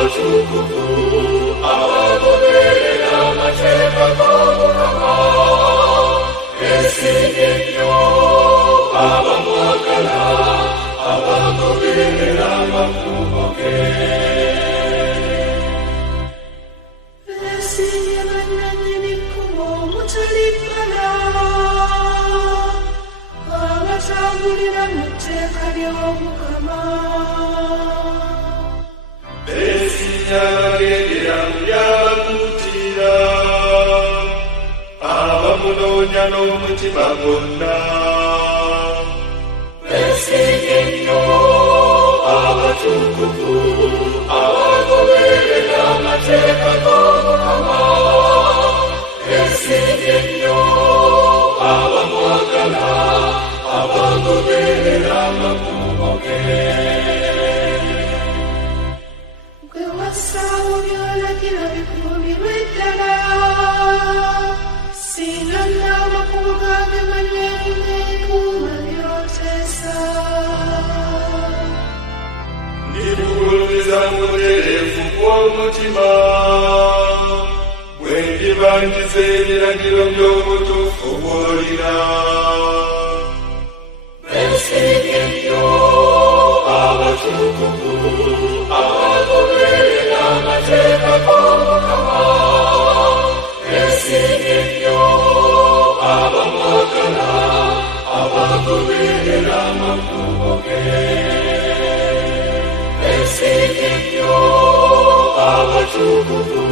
abatukuvu abagoberera amateeka g'Omukama esinga abamwagala abagoberera amakubo ge. Esinga bannannyini kkubo omutalibbala abatambulira mu tteeka ly'Omukama. Esinga abagendera mu byabakuutira abamunoonya n'omutima gwonna. Esinga ennyo abatukuvu abagoberera amateeka g'Omukama esinga ennyo abamwagala abagoberera amakubo ge. Gwe wassaawo by'olagira bikuumibwe ddala singa n'amakubo gange manywevu n'ekuuma by'oteesa. Ndikugulumiza mu butereevu bw'omutima bwe ndiba njiza ebiragiro by'obutuufu bw'olina. Esinga ennyo abatukuvu abagoberera amateeka g'Omukama esinga ennyo abamwagala abagoberera amakubo ge. Esinga ennyo abatukuvu